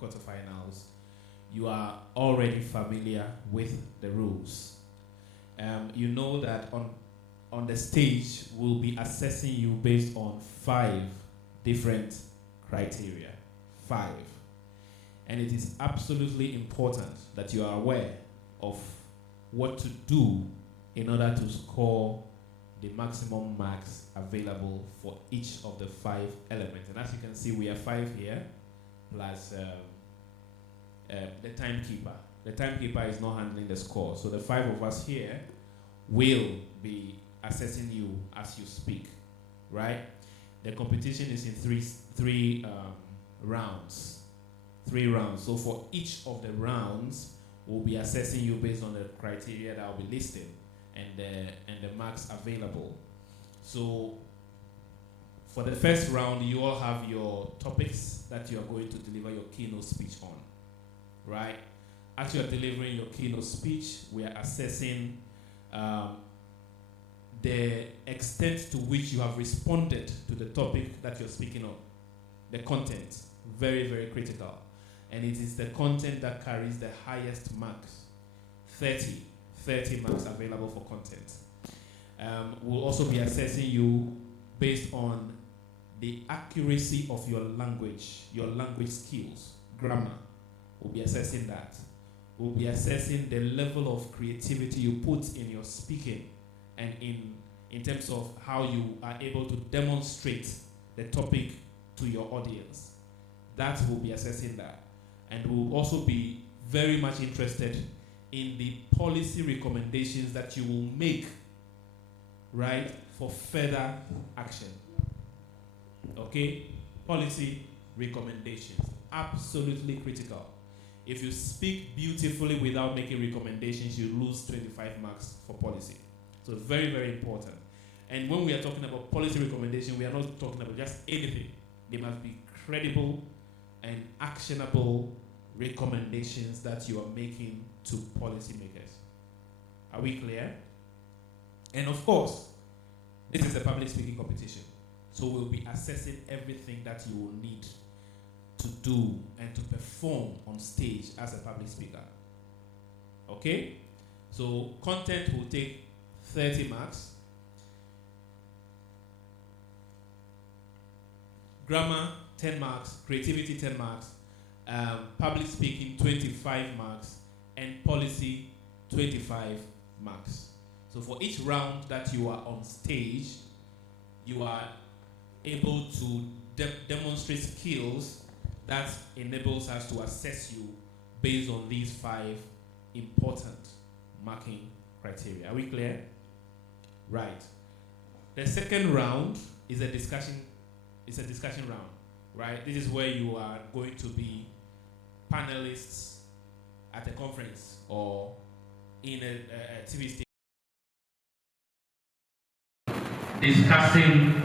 quarterfinals, you are already familiar with the rules. You know that on the stage, we'll be assessing you based on 5 different criteria. 5. And it is absolutely important that you are aware of what to do in order to score the maximum marks available for each of the 5 elements. And as you can see, we have 5 here, plus the timekeeper. The timekeeper is not handling the score. So the 5 of us here will be assessing you as you speak, right? The competition is in three rounds. 3 rounds. So for each of the rounds, we'll be assessing you based on the criteria that I'll be listing and the marks available. So for the first round, you all have your topics that you are going to deliver your keynote speech on, right? As you are delivering your keynote speech, we are assessing the extent to which you have responded to the topic that you're speaking on. The content, very, very critical. And it is the content that carries the highest marks. 30 marks available for content. We'll also be assessing you based on the accuracy of your language skills, grammar. We'll be assessing that. We'll be assessing the level of creativity you put in your speaking and in terms of how you are able to demonstrate the topic to your audience. That will be assessing that. And we'll also be very much interested in the policy recommendations that you will make, right, for further action. Okay? Policy recommendations, absolutely critical. If you speak beautifully without making recommendations, you lose 25 marks for policy. So very, very important. And when we are talking about policy recommendation, we are not talking about just anything. They must be credible and actionable recommendations that you are making to policymakers. Are we clear? And of course, this is a public speaking competition. So we'll be assessing everything that you will need to do and to perform on stage as a public speaker. Okay? So content will take 30 marks. Grammar, 10 marks. Creativity, 10 marks. Public speaking, 25 marks. And policy, 25 marks. So for each round that you are on stage, you are able to demonstrate skills that enables us to assess you based on these 5 important marking criteria. Are we clear? Right. The second round is a discussion. It's a discussion round, right? This is where you are going to be panelists at a conference or in a TV station discussing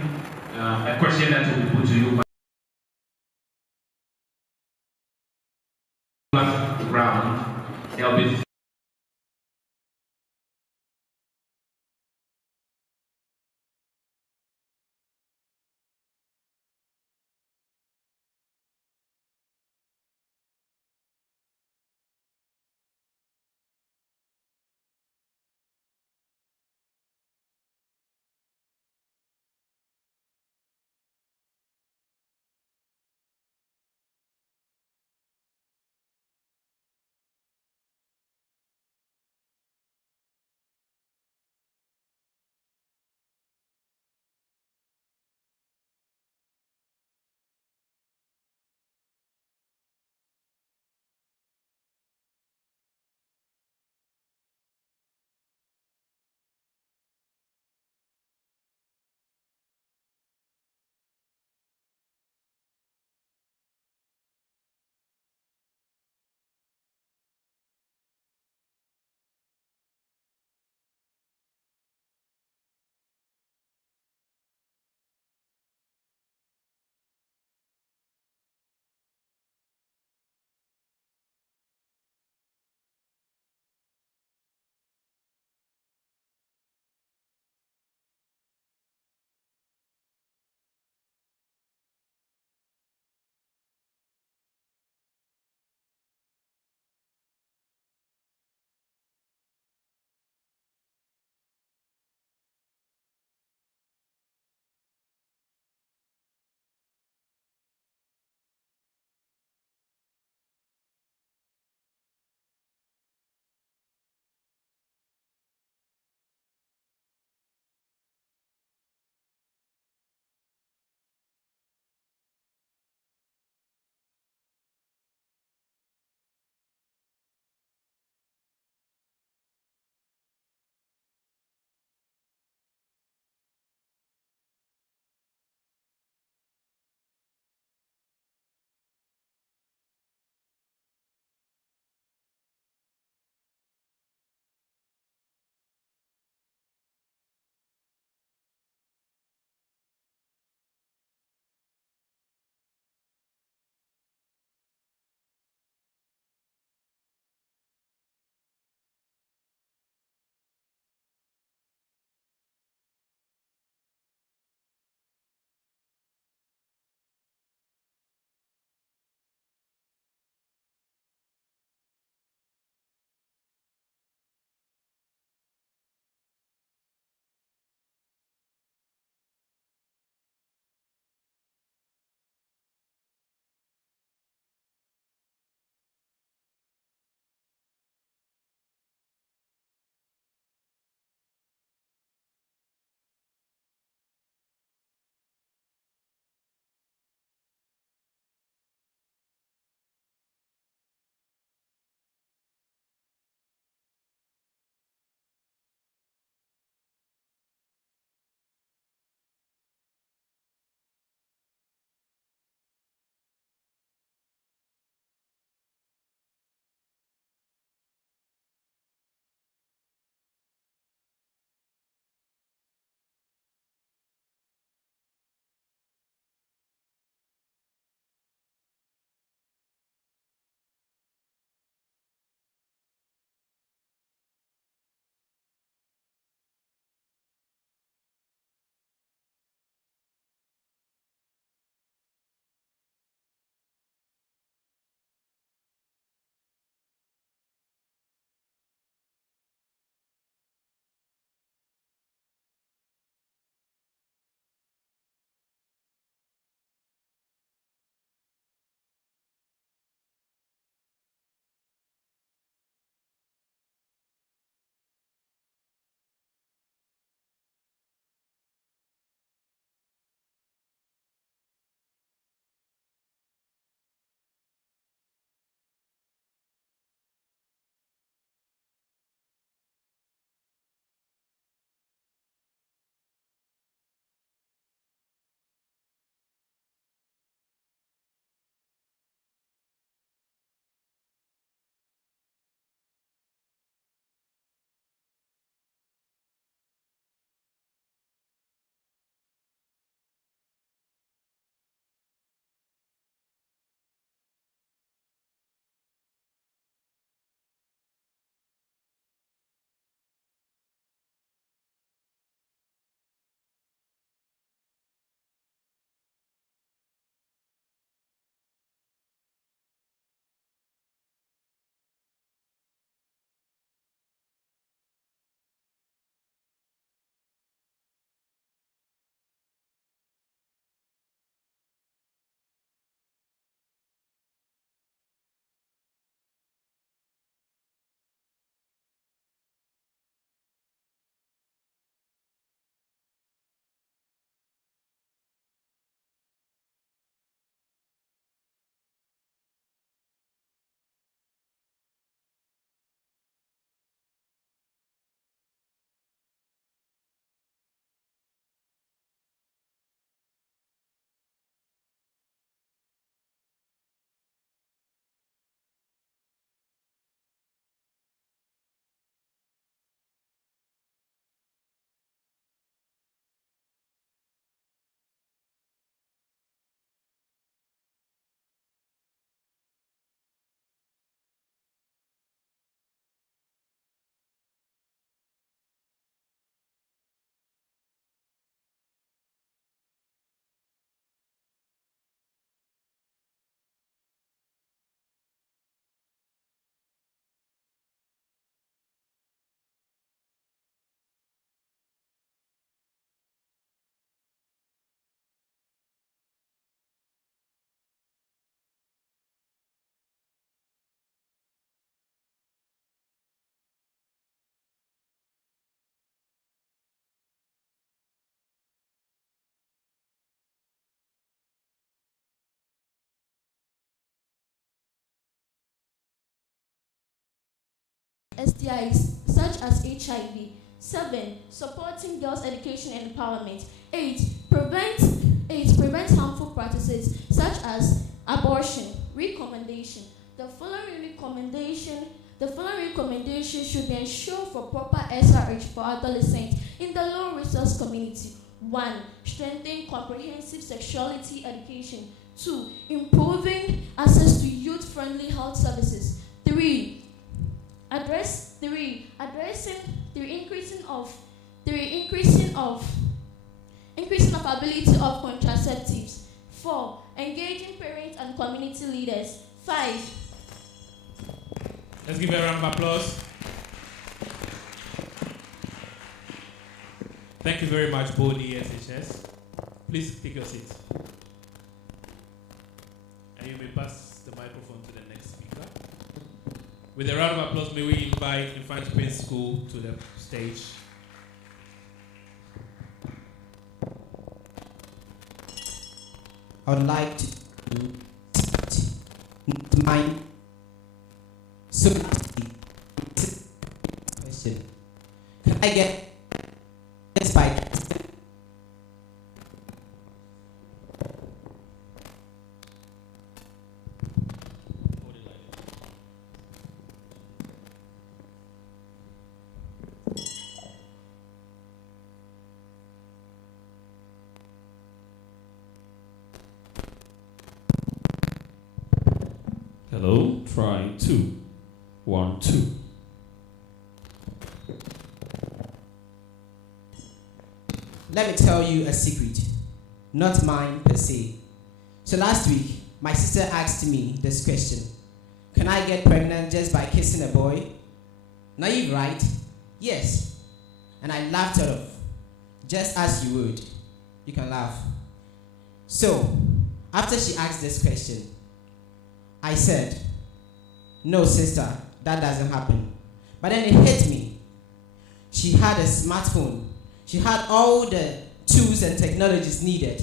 a question that will be put to you by the ground. There'll be STIs such as HIV. 7. Supporting girls' education and empowerment. 8. Prevents harmful practices such as abortion. Recommendation. The following recommendation should ensure for proper SRH for adolescents in the low-resource community. 1. Strengthen comprehensive sexuality education. 2. Improving access to youth-friendly health services. 3. Addressing the increasing of ability of contraceptives. 4. Engaging parents and community leaders. 5. Let's give a round of applause. Thank you very much, Bodi SHS. Please take your seat. And you may pass the microphone to the next speaker. With a round of applause, may we invite Infant Prince School to the stage. I would like to mind so question. Can I get this by Hello, try 2. 1, 2. Let me tell you a secret, not mine per se. So last week, my sister asked me this question. Can I get pregnant just by kissing a boy? Naive, right? Yes. And I laughed her off, just as you would. You can laugh. So, after she asked this question, I said, no, sister, that doesn't happen. But then it hit me. She had a smartphone. She had all the tools and technologies needed,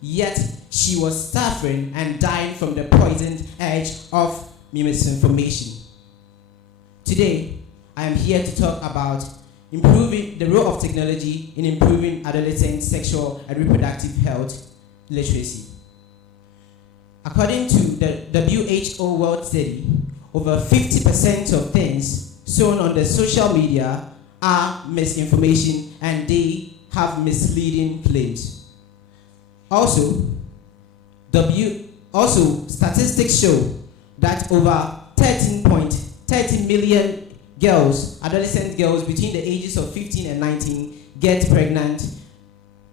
yet she was suffering and dying from the poisoned edge of misinformation. Today, I am here to talk about improving the role of technology in improving adolescent sexual and reproductive health literacy. According to the WHO World Study, over 50% of things shown on the social media are misinformation and they have misleading claims. Also, statistics show that over 13 million girls, adolescent girls between the ages of 15 and 19 get pregnant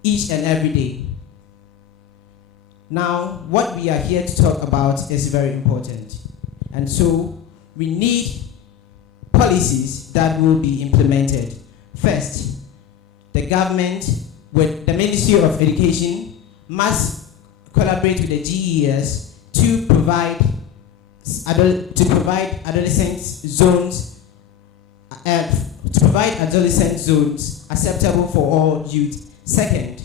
each and every day. Now, what we are here to talk about is very important. And so, we need policies that will be implemented. First, the government with the Ministry of Education must collaborate with the GES to provide adolescent zones acceptable for all youth. Second,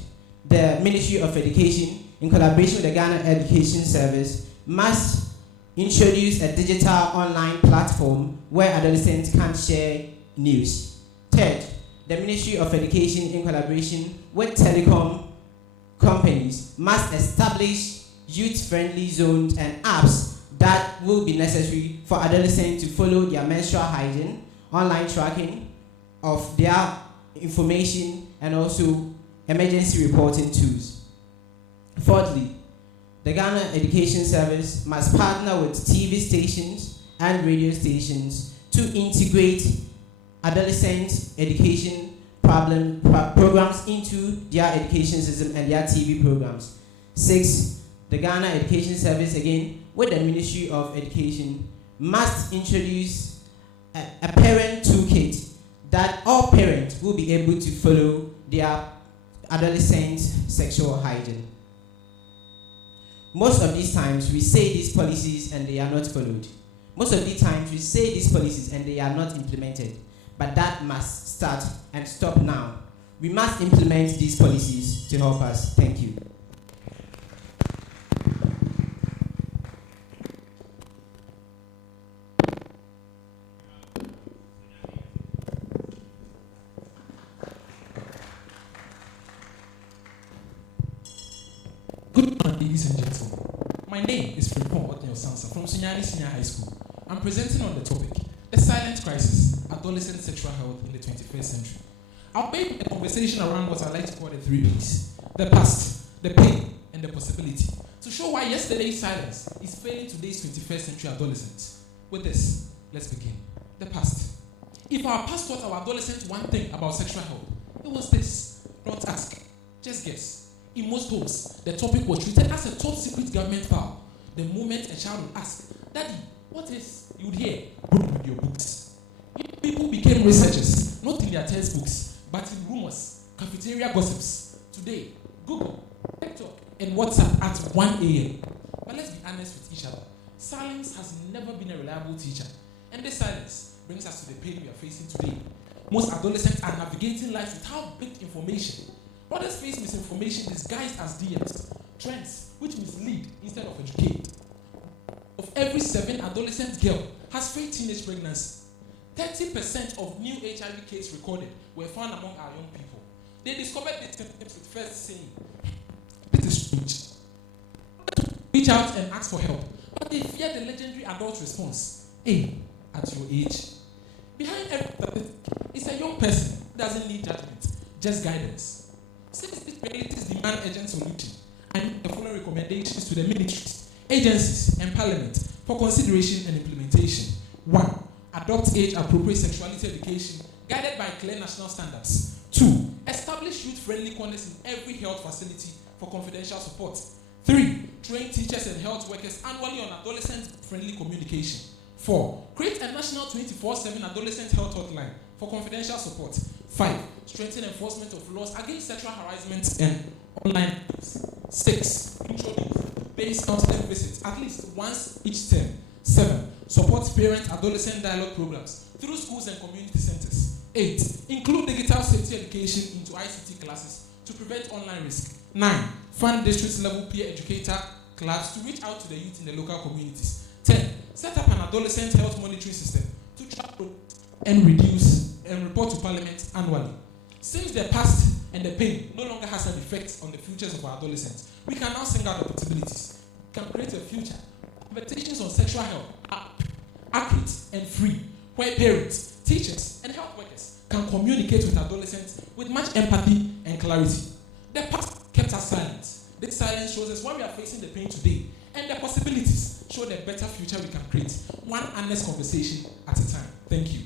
the Ministry of Education, in collaboration with the Ghana Education Service, must introduce a digital online platform where adolescents can share news. Third, the Ministry of Education, in collaboration with telecom companies, must establish youth-friendly zones and apps that will be necessary for adolescents to follow their menstrual hygiene, online tracking of their information, and also emergency reporting tools. Fourthly, the Ghana Education Service must partner with TV stations and radio stations to integrate adolescent education programs into their education system and their TV programs. 6. The Ghana Education Service, again, with the Ministry of Education, must introduce a parent toolkit that all parents will be able to follow their adolescent sexual hygiene. Most of these times, we say these policies and they are not followed. Most of the times, we say these policies and they are not implemented. But that must start and stop now. We must implement these policies to help us. Thank you. Ladies and gentlemen, my name is Frimpong Otenyo-Sansa from Sunyani Senior High School. I'm presenting on the topic, the silent crisis, adolescent sexual health in the 21st century. I'll make a conversation around what I like to call the 3 P's: the past, the pain, and the possibility, to show why yesterday's silence is failing today's 21st century adolescents. With this, let's begin. The past. If our past taught our adolescents one thing about sexual health, it was this: don't ask, just guess. In most homes, the topic was treated as a top secret government file. The moment a child would ask, "Daddy, what is?" you would hear, "Book with your books." People became researchers, not in their textbooks, but in rumors, cafeteria gossips. Today, Google, TikTok, and WhatsApp at 1 a.m. But let's be honest with each other. Silence has never been a reliable teacher. And this silence brings us to the pain we are facing today. Most adolescents are navigating life without big information. Others face misinformation disguised as DMs, trends which mislead instead of educate. Of every 7 adolescent girl has failed teenage pregnancy. 30% of new HIV cases recorded were found among our young people. They discovered these symptoms with first saying, "This is strange." Reach out and ask for help, but they fear the legendary adult response, "Hey, at your age." Behind every statistic is a young person who doesn't need judgment, just guidance. Since these realities demand urgent solution, I make the following recommendations to the ministries, agencies, and parliament for consideration and implementation. 1. Adopt age-appropriate sexuality education guided by clear national standards. 2. Establish youth-friendly corners in every health facility for confidential support. 3. Train teachers and health workers annually on adolescent-friendly communication. 4. Create a national 24/7 adolescent health hotline for confidential support. 5. Strengthen enforcement of laws against sexual harassment and online abuse. 6. Introduce based counseling visits at least once each term. 7. Support parent-adolescent dialogue programs through schools and community centers. 8. Include digital safety education into ICT classes to prevent online risk. 9. Fund district-level peer educator clubs to reach out to the youth in the local communities. 10. Set up an adolescent health monitoring system to track and reduce and report to Parliament annually. Since the past and the pain no longer has an effect on the futures of our adolescents, we can now sing out the possibilities. We can create a future. Conversations on sexual health are accurate and free, where parents, teachers, and health workers can communicate with adolescents with much empathy and clarity. The past kept us silent. This silence shows us why we are facing the pain today, and the possibilities show the better future we can create, one honest conversation at a time. Thank you.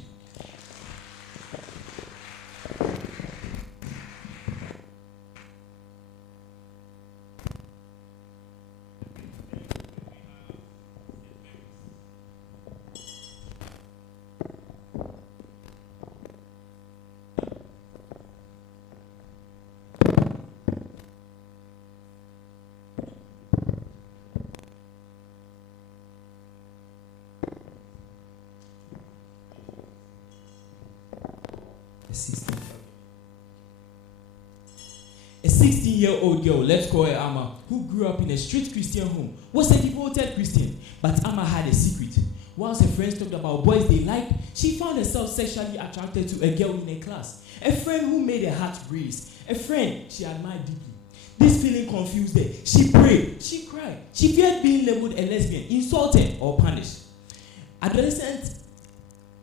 A 16-year-old girl, let's call her Amma, who grew up in a strict Christian home, was a devoted Christian. But Amma had a secret. Whilst her friends talked about boys they liked, she found herself sexually attracted to a girl in her class. A friend who made her heart race. A friend she admired deeply. This feeling confused her. She prayed. She cried. She feared being labeled a lesbian, insulted, or punished.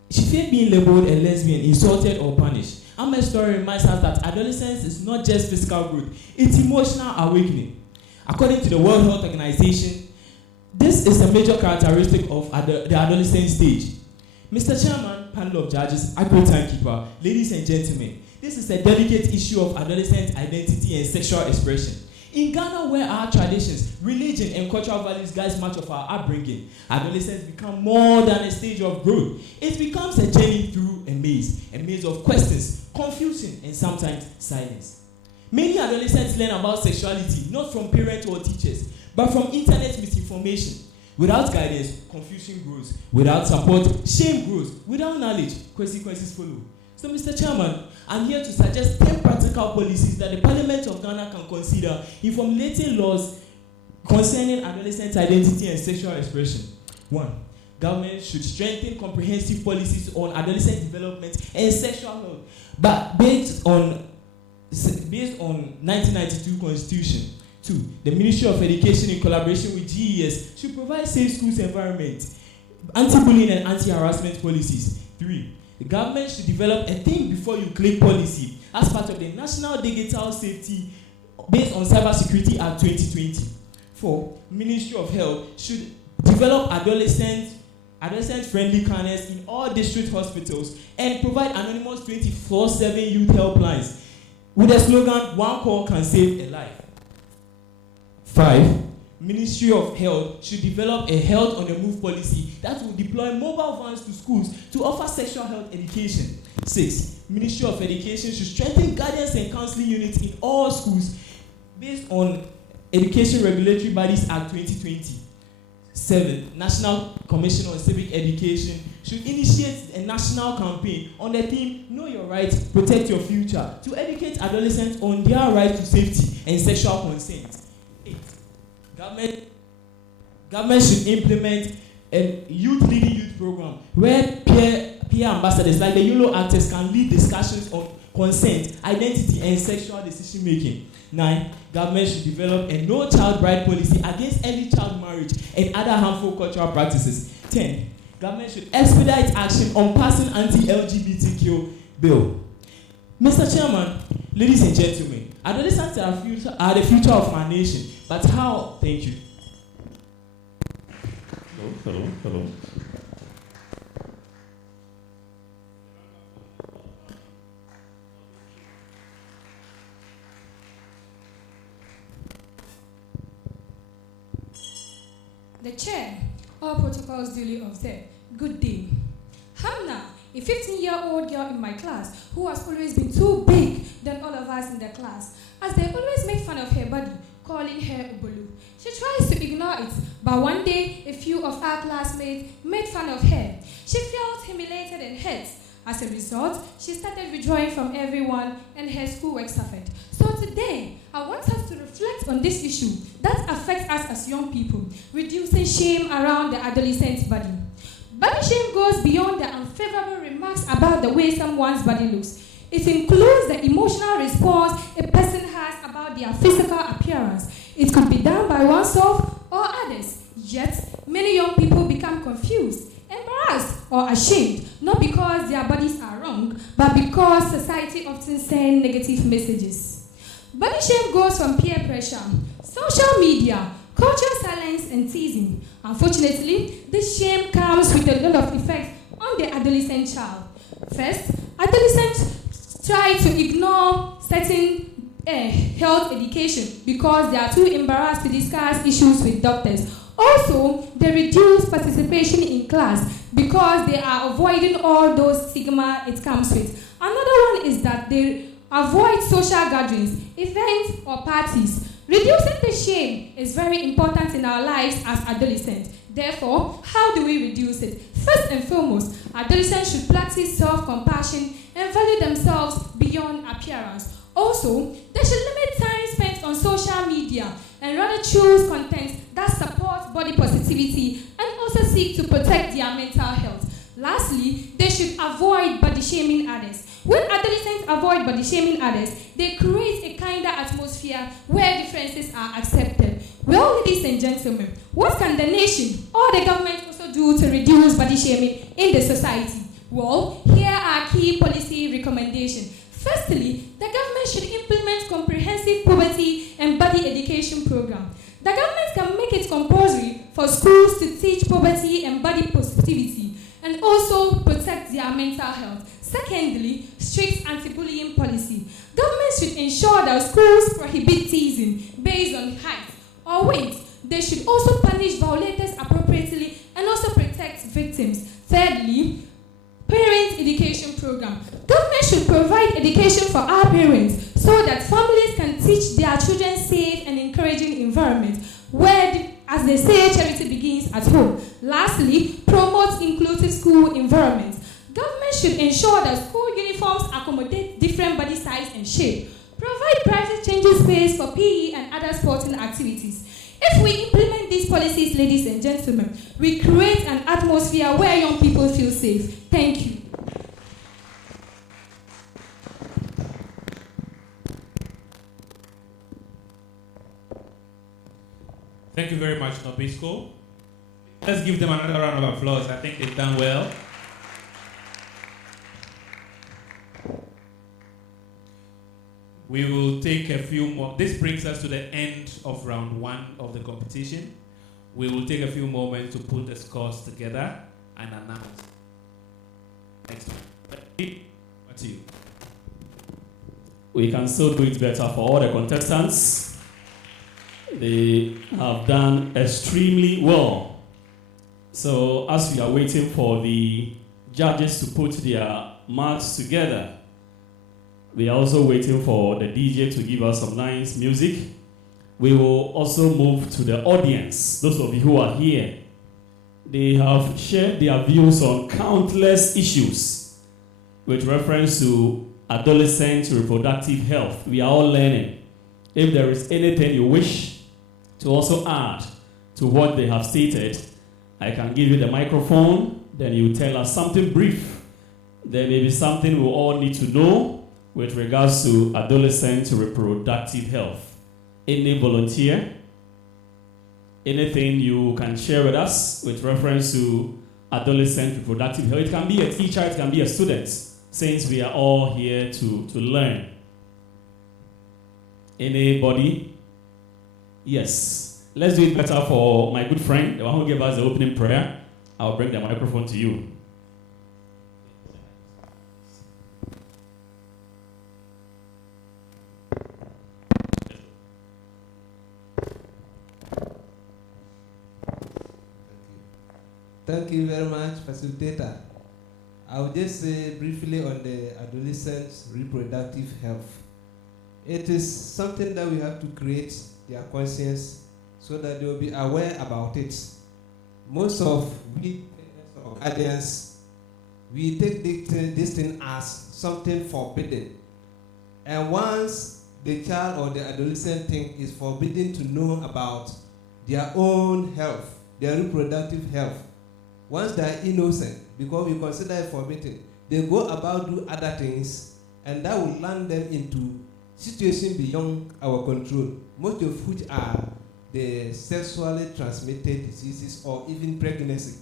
She feared being labeled a lesbian, insulted, or punished. Amma's story reminds us that adolescence is not just physical growth, it's emotional awakening. According to the World Health Organization, this is a major characteristic of the adolescent stage. Mr. Chairman, panel of judges, accurate timekeeper, ladies and gentlemen, this is a delicate issue of adolescent identity and sexual expression. In Ghana, where our traditions, religion, and cultural values guide much of our upbringing, adolescence become more than a stage of growth. It becomes a journey through a maze of questions, confusion, and sometimes silence. Many adolescents learn about sexuality not from parents or teachers, but from internet misinformation. Without guidance, confusion grows. Without support, shame grows. Without knowledge, consequences follow. So, Mr. Chairman, I'm here to suggest 10 practical policies that the Parliament of Ghana can consider in formulating laws concerning adolescent identity and sexual expression. 1. Government should strengthen comprehensive policies on adolescent development and sexual health, but based on 1992 Constitution. 2. The Ministry of Education, in collaboration with GES, should provide safe schools environment, anti-bullying and anti-harassment policies. 3. The government should develop a think before you click policy as part of the National Digital Safety based on Cybersecurity Act 2020. 4. Ministry of Health should develop adolescent-friendly clinics in all district hospitals and provide anonymous 24/7 youth helplines with the slogan, "One call can save a life." 5. Ministry of Health should develop a health on the move policy that will deploy mobile vans to schools to offer sexual health education. 6. Ministry of Education should strengthen guidance and counseling units in all schools based on Education Regulatory Bodies Act 2020. 7. National Commission on Civic Education should initiate a national campaign on the theme "Know Your Rights, Protect Your Future" to educate adolescents on their right to safety and sexual consent. 8. Government should implement a leading youth program where peer ambassadors like the YOLO actors can lead discussions on consent, identity, and sexual decision making. 9. Government should develop a no child bride policy against early child marriage and other harmful cultural practices. 10. Government should expedite action on passing anti-LGBTQ bill. Mr. Chairman, ladies and gentlemen, adolescents are the future of our nation. But how? Thank you. Hello. The chair, all protocols duly observed. Good day. Hamna, a 15-year-old girl in my class who has always been too big than all of us in the class, as they always make fun of her body, calling her Ubulu. She tries to ignore it, but one day a few of our classmates made fun of her. She felt humiliated and hurt. As a result, she started withdrawing from everyone and her schoolwork suffered. So today, I want us to reflect on this issue that affects us as young people, reducing shame around the adolescent's body. Body shame goes beyond the unfavorable remarks about the way someone's body looks. It includes the emotional response a person has about their physical appearance. It could be done by oneself or others. Yet, many young people become confused, embarrassed, or ashamed, not because their bodies are wrong, but because society often sends negative messages. Body shame goes from peer pressure, social media, cultural silence, and teasing. Unfortunately, this shame comes with a lot of effects on the adolescent child. First, adolescents try to ignore certain health education because they are too embarrassed to discuss issues with doctors. Also, they reduce participation in class because they are avoiding all those stigma it comes with. Another one is that they avoid social gatherings, events, or parties. Reducing the shame is very important in our lives as adolescents. Therefore, how do we reduce it? First and foremost, adolescents should practice self-compassion and value themselves beyond appearance. Also, they should limit time spent on social media and rather choose content that supports body positivity and also seek to protect their mental health. Lastly, they should avoid body shaming others. When adolescents avoid body shaming others, they create a kinder atmosphere where differences are accepted. Well, ladies and gentlemen, what can the nation or the government also do to reduce body shaming in the society? Well, here are key policy recommendations. Firstly, the government should implement comprehensive poverty and body education program. The government can make it compulsory for schools to teach poverty and body positivity and also protect their mental health. Secondly, strict anti-bullying policy. Government should ensure that schools prohibit teasing based on height or weight. They should also punish violators appropriately and also protect victims. Thirdly, parent education program. Government should provide education for our parents so that families can teach their children safe and encouraging environment where, as they say, charity begins at home. Lastly, promote inclusive school environments. Government should ensure that school uniforms accommodate different body size and shape. Provide private changing space for PE and other sporting activities. If we implement these policies, ladies and gentlemen, we create an atmosphere where young people feel safe. Thank you. very much, Nobisco. Let's give them another round of applause. I think they've done well. We will take a few more. This brings us to the end of round 1 of the competition. We will take a few moments to put the scores together and announce. Next one. Back to you. We can still do it better for all the contestants. They have done extremely well. So as we are waiting for the judges to put their marks together, we are also waiting for the DJ to give us some nice music. We will also move to the audience, those of you who are here. They have shared their views on countless issues with reference to adolescent reproductive health. We are all learning. If there is anything you wish to also add to what they have stated, I can give you the microphone, then you tell us something brief. There may be something we all need to know with regards to adolescent reproductive health. Any volunteer? Anything you can share with us with reference to adolescent reproductive health? It can be a teacher, it can be a student, since we are all here to learn. Anybody? Yes. Let's do it better for my good friend, the one who gave us the opening prayer. I'll bring the microphone to you. Thank you very much, facilitator. I'll just say briefly on the adolescents' reproductive health. It is something that we have to create their conscience so that they will be aware about it. Most of we guardians, we take this thing as something forbidden. And once the child or the adolescent is forbidden to know about their own health, their reproductive health, once they are innocent, because we consider it forbidden, they go about do other things, and that will land them into situations beyond our control, most of which are the sexually transmitted diseases or even pregnancy.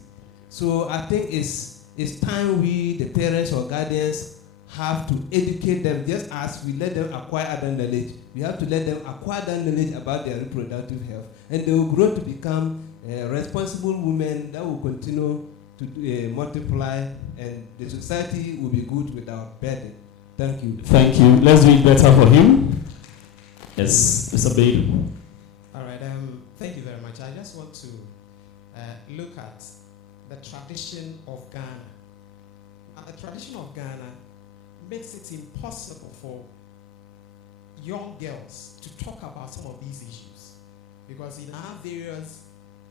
So I think it's time we, the parents or guardians, have to educate them, just as we let them acquire other knowledge. We have to let them acquire that knowledge about their reproductive health, and they will grow to become responsible women that will continue to multiply, and the society will be good without burden. Thank you. Thank you. Let's do it better for him. Yes, Mr. Bailey. All right. Thank you very much. I just want to look at the tradition of Ghana. And the tradition of Ghana makes it impossible for young girls to talk about some of these issues, because in our various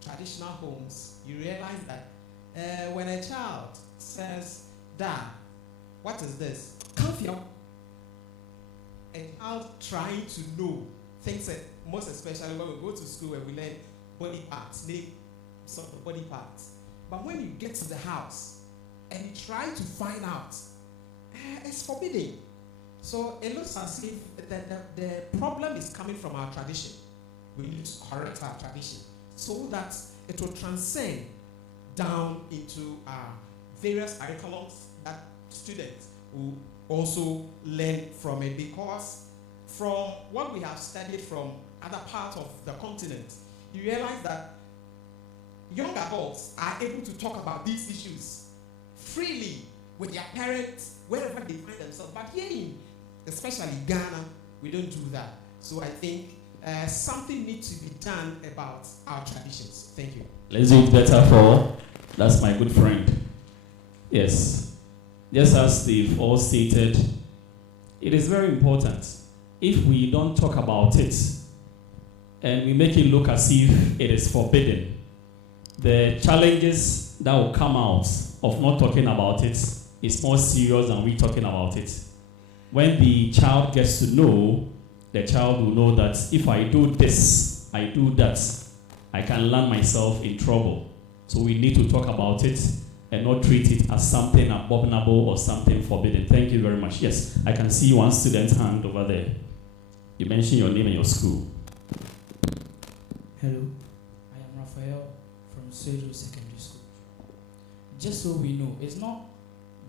traditional homes, you realize that when a child says, "Dad, what is this?" A child trying to know things that, most especially when we go to school and we learn body parts, name some of the body parts. But when you get to the house and you try to find out, it's forbidden. So it looks as if the problem is coming from our tradition. We need to correct our tradition so that it will transcend down into our various curriculums that students will also learn from it, because from what we have studied from other parts of the continent, you realize that young adults are able to talk about these issues freely with their parents wherever they find themselves. But here in, especially Ghana, we don't do that. So I think something needs to be done about our traditions. Thank you. Let's do it better for, that's my good friend. Yes. Just as they've all stated, it is very important. If we don't talk about it and we make it look as if it is forbidden, the challenges that will come out of not talking about it is more serious than we talking about it. When the child gets to know, the child will know that if I do this, I do that, I can land myself in trouble. So we need to talk about it and not treat it as something abominable or something forbidden. Thank you very much. Yes, I can see one student's hand over there. You mentioned your name and your school. Hello, I am Seju Secondary School. Just so we know, it's not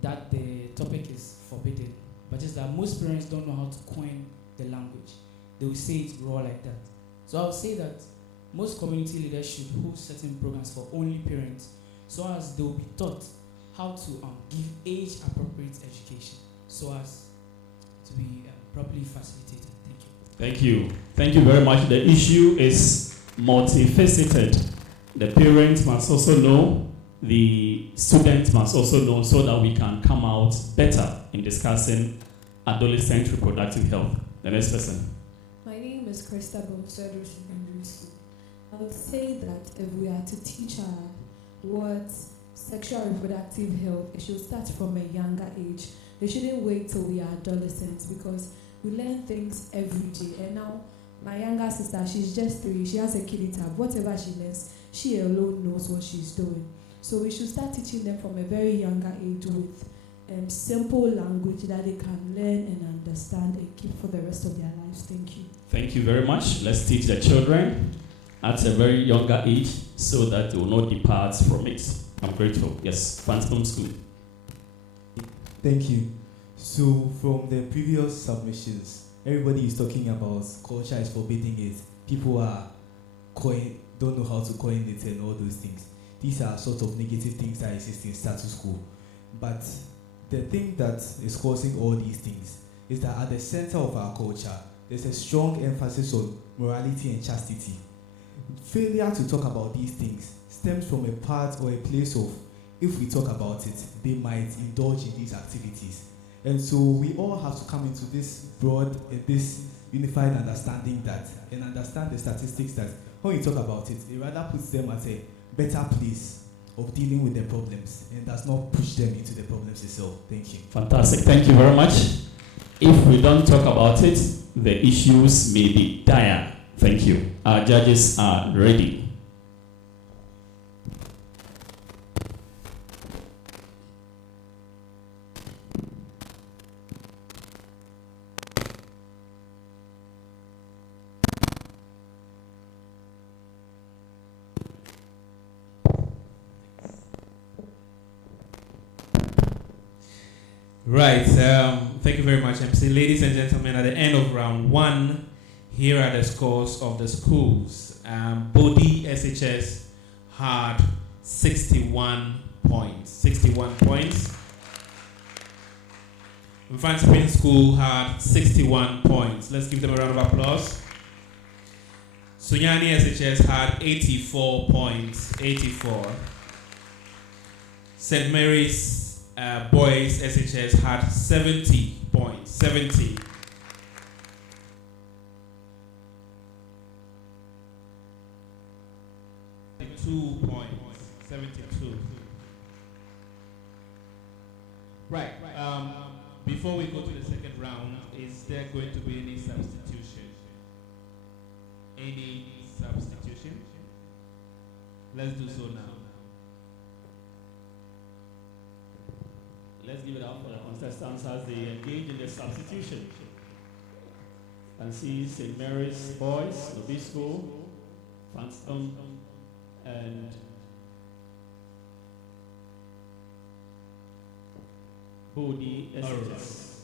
that the topic is forbidden, but it's that most parents don't know how to coin the language. They will say it raw like that. So I would say that most community leaders should host certain programs for only parents, so as they will be taught how to give age-appropriate education, so as to be properly facilitated. Thank you. Thank you. Thank you very much. The issue is multifaceted. The parents must also know, the students must also know, so that we can come out better in discussing adolescent reproductive health. The next person. My name is Christabel Seju Secondary School. I would say that if we are to teach her what sexual reproductive health, it should start from a younger age. They shouldn't wait till we are adolescents, because we learn things every day. And now, my younger sister, she's just 3. She has a kiddie tab. Whatever she learns, she alone knows what she's doing. So we should start teaching them from a very younger age with simple language that they can learn and understand and keep for the rest of their lives. Thank you. Thank you very much. Let's teach the children at a very younger age so that they will not depart from it. I'm grateful. Yes, Phantom School. Thank you. So from the previous submissions, everybody is talking about culture is forbidding it. People don't know how to coin it and all those things. These are sort of negative things that exist in status quo. But the thing that is causing all these things is that at the center of our culture, there's a strong emphasis on morality and chastity. Failure to talk about these things stems from a part or a place of, if we talk about it, they might indulge in these activities. And so we all have to come into this broad, this unified understanding that, and understand the statistics that when we talk about it, it rather puts them at a better place of dealing with their problems and does not push them into the problems itself. Thank you. Fantastic. Thank you very much. If we don't talk about it, the issues may be dire. Thank you. Our judges are ready. Right, thank you very much, MC. Ladies and gentlemen, at the end of round 1, here are the scores of the schools. Bodhi SHS had 61 points. 61 points. Mfantsipin School had 61 points. Let's give them a round of applause. Sunyani SHS had 84 points. 84. St. Mary's Boys SHS had 70 points. 70. Points. 72. Right. Before we go to the second round, is there going to be any substitution? Any substitution? Let's do so now. Let's give it up for the contestants as they engage in the substitution. And see St. Mary's Boys, Nobisco, Phantom, and Bodhi SHS.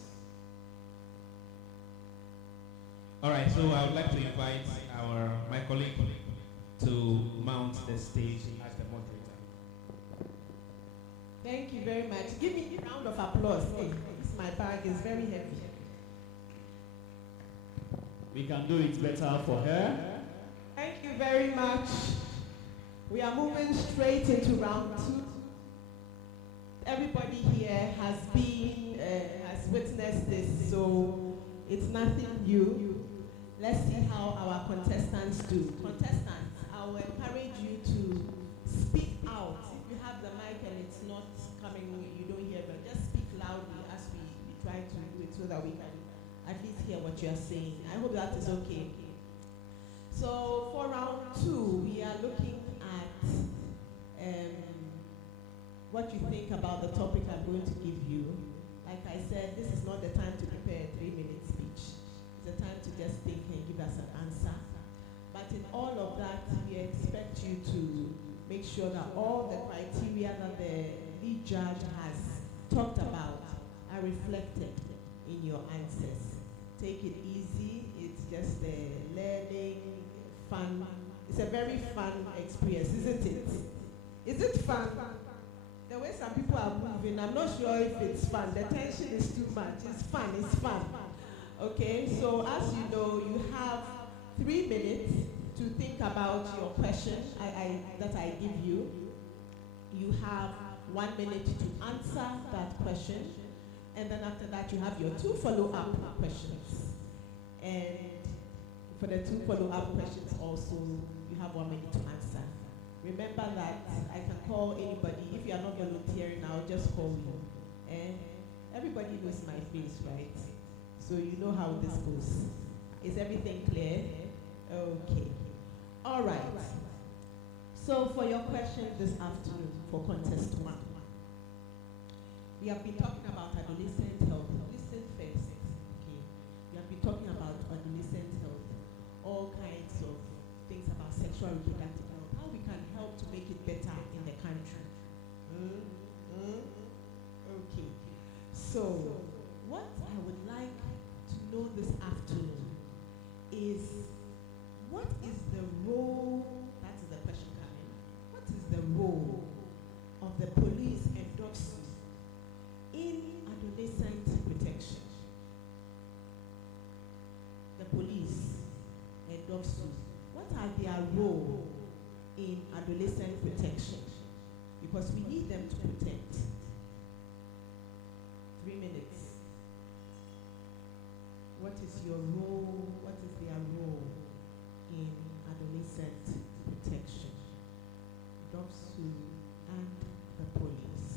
All right, so I would like to invite my colleague to mount the stage as the moderator. Thank you very much. Give me a round of applause. Hey, my bag is very heavy. We can do it better for her. Thank you very much. We are moving straight into round 2. Everybody here has witnessed this, so it's nothing new. Let's see how our contestants do. Contestants, I will encourage you to speak out. If you have the mic and it's not coming, you don't hear, but just speak loudly as we try to do it so that we can at least hear what you are saying. I hope that is okay. So for round 2, we are looking at what you think about the topic I'm going to give you. Like I said, this is not the time to prepare a 3-minute speech. It's the time to just think and give us an answer. But in all of that, we expect you to make sure that all the criteria that the lead judge has talked about are reflected in your answers. Take it easy. It's just a learning, fun. It's a very fun experience, isn't it? Is it fun? The way some people are moving, I'm not sure if it's fun. The tension is too much. It's fun. It's fun. Okay, so as you know, you have 3 minutes to think about your question that I give you. You have 1 minute to answer that question. And then after that, you have your 2 follow-up questions. And for the 2 follow-up questions also, you have 1 minute to answer. Remember that I can call anybody. If you are not volunteering, I'll just call you. And everybody knows my face, right? So you know how this goes. Is everything clear? Okay. All right. So for your question this afternoon, for contest 1, we have been talking about adolescent health. Listen first. Okay. We have been talking about adolescent health, all kinds of things about sexual and reproductive health, how we can help to make it better in the country. Okay. So, what I would like to know this afternoon is, what is the role, that is the question coming, what is the role of the police and DOPSU in adolescent protection? The police and DOPSU, what are their role in adolescent protection? Because we need them to protect. 3 minutes. What is your role? What is their role in adolescent protection? DOPSU and the police.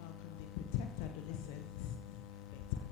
How can they protect adolescents better?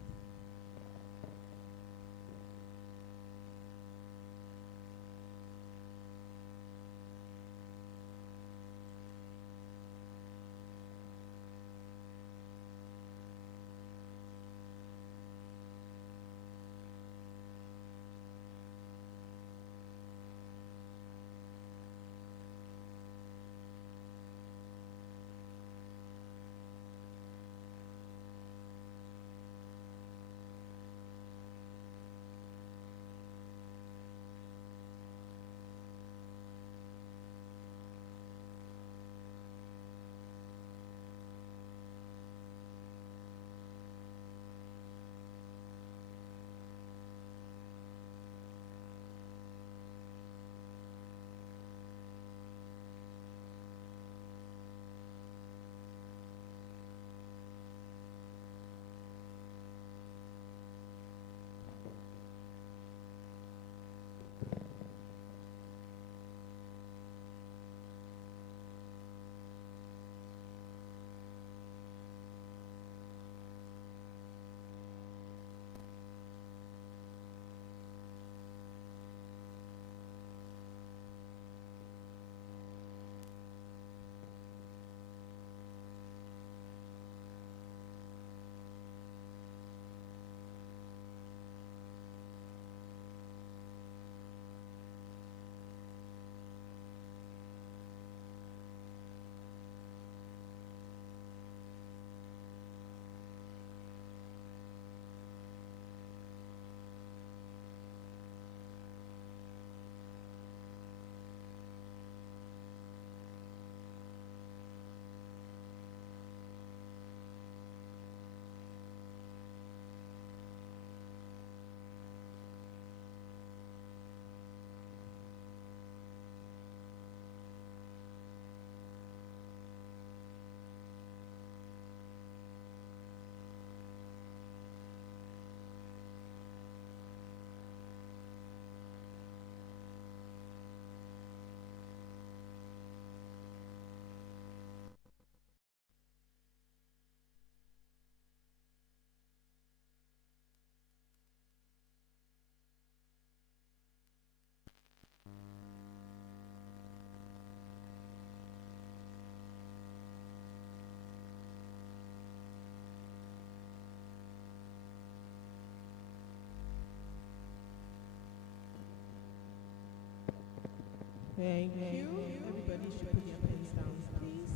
Thank you. Everybody should put their pens down, please.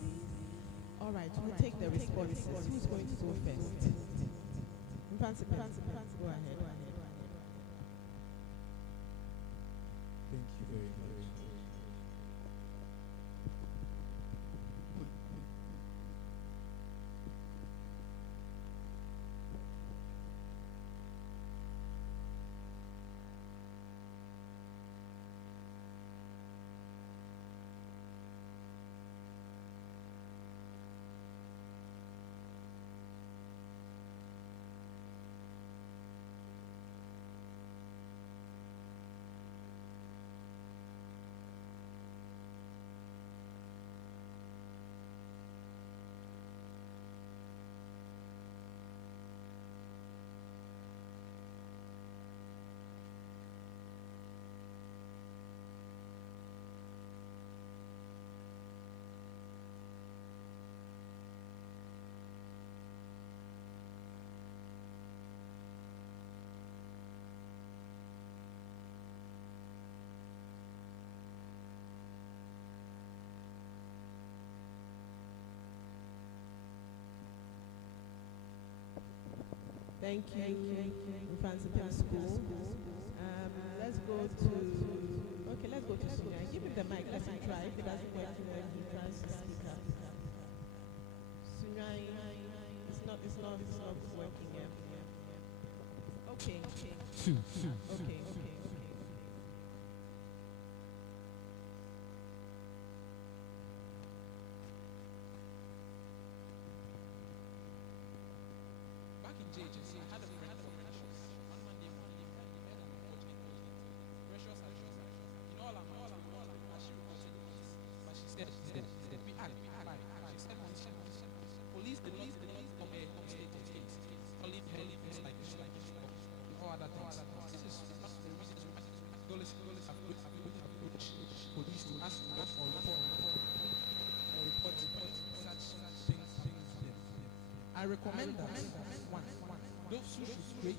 All right, we'll take the responses. Who's going to go first? Mpansi, go ahead. Thank you very much. Thank you. Mpansi School. Let's go to Sunyai. Give him the mic. Let him try. If it doesn't work, when he tries to speak up. Sunyai, it's not working yet. Okay. Okay. Back in JHS, I had a friend for Precious. One Monday morning, he met an unfortunate patient. Precious had in all our as she reported the police. But she said, we act. She said, police did not come here and state the case. Only things like before other things. This is not the reason why police approach police to ask for report such things. I recommend that one. Those who should create,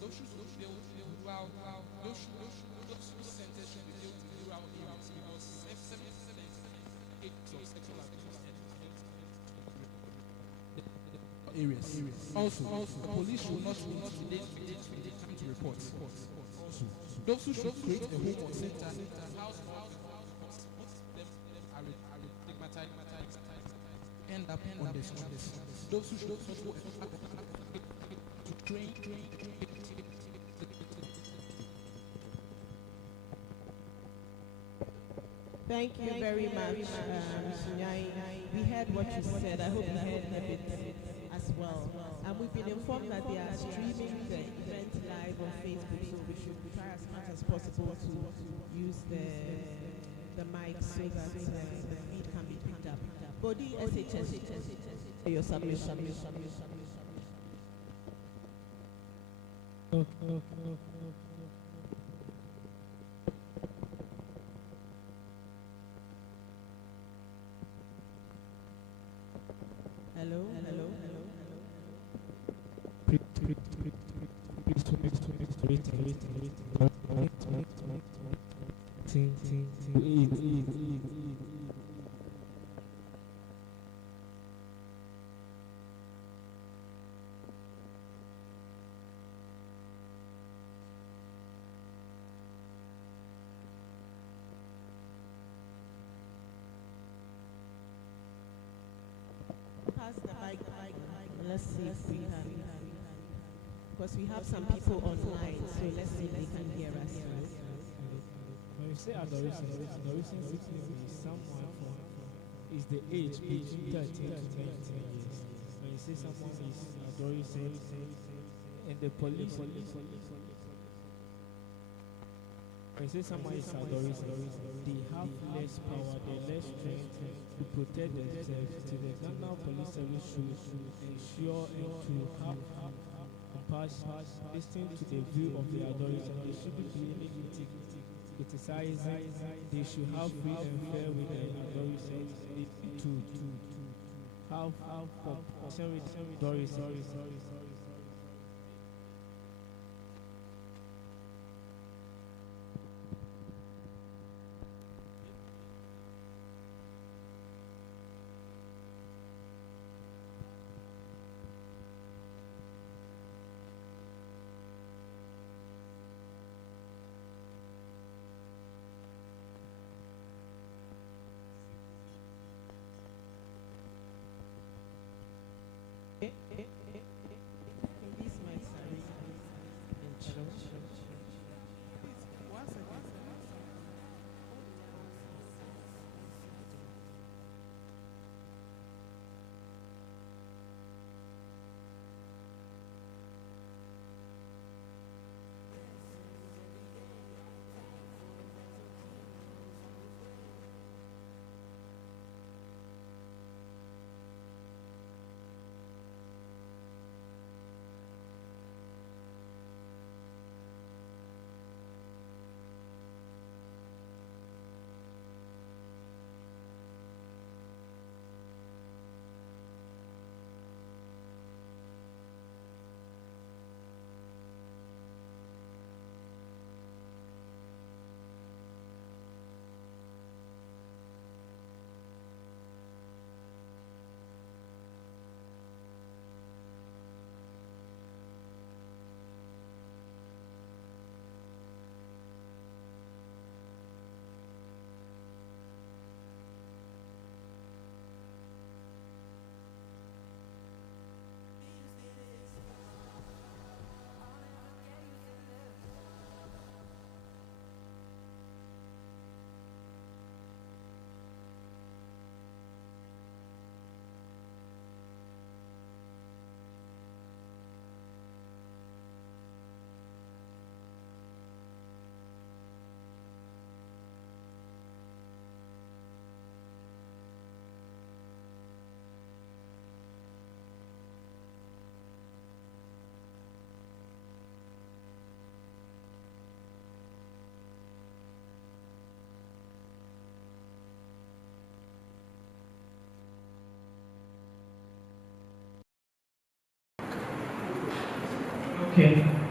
those who build throughout, those who centers should be built throughout areas because 70% of sexual abuse areas. Also, the police should not be coming to report. Also, those who should create a home or center, house, most of them are stigmatized, end up on the streets. Those who should go to train. Thank you very much, Sunyai. We heard what you said. I hope you heard it as well. And we've been informed that they are streaming the event live on Facebook, so we should try as much as possible to use the mic so that the feed can be picked up. Body SHS, your submission. Hello. Pass the mic. Let's see if we can. Because we have some people online, so let's see if they can hear us. When you say adoration is someone is the age between 13 to 19 years. When you say someone is adoration, and the police, when you say someone is adoration, they have less power, they less strength to protect themselves. To the Ghana Police Service should ensure and to have listening to the view of the adoration. They shouldn't be criticizing. They should have free and fair with the adoration to have sorry. Okay.